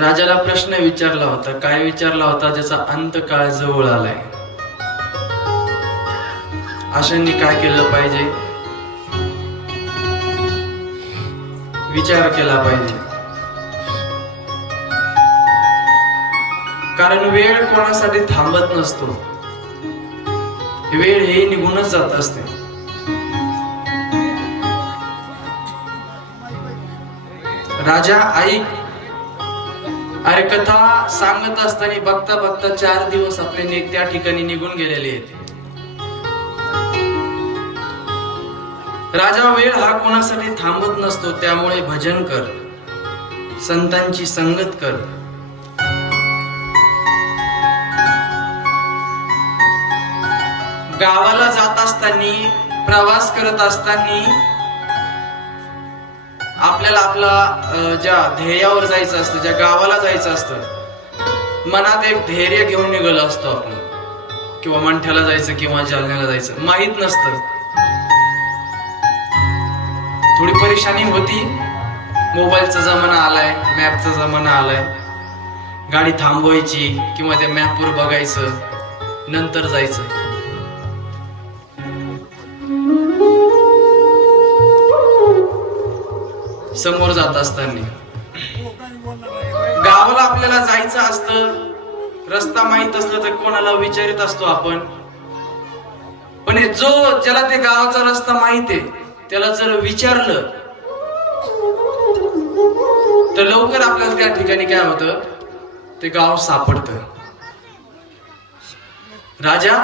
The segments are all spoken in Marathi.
राजाला प्रश्न विचारला होता. काय विचारला होता? ज्याचा अंत काळ जवळ आलाय. अशांनी काय केलं पाहिजे? विचार केला पाहिजे. कारण वेळ कोणासाठी थांबत नसतो. वेळ हे निघूनच जात असते. राजा ऐक अरे कथा सांगत असताना बघता बघता चार दिवस आपले त्या ठिकाणी निघून गेलेले आहेत. राजा वेळ हा कोणासाठी थांबत नसतो त्यामुळे भजन कर. संतांची संगत कर. गावाला जात असताना प्रवास करत असताना आपल्याला आपला ज्या ध्येयावर जायचं असतं ज्या गावाला जायचं असतं मनात एक धैर्य घेऊन निघालो असतो आपण. किंवा मंठ्याला जायचं किंवा जालन्याला जायचं माहीत नसतं. थोडी परेशानी होती. मोबाईलचा जमाना आलाय मॅपचा जमाना आलाय. गाडी थांबवायची किंवा त्या मॅपवर बघायचं नंतर जायचं. समोर जात असताना. गावाला आपल्याला जायचं असतं रस्ता माहीत असलं तर कोणाला विचारित असतो आपण. पण जो ज्याला ते गावाचा रस्ता माहीत आहे त्याला जर विचारलं तर लवकर आपल्याला त्या ठिकाणी काय होतं? ते गाव सापडत. राजा?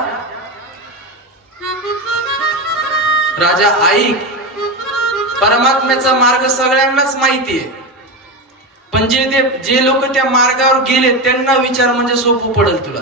राजा ऐक. परमात्म्याचा मार्ग सगळ्यांनाच माहिती आहे. पण जे ते जे लोक त्या मार्गावर गेले त्यांना विचार म्हणजे सोपं पडेल तुला.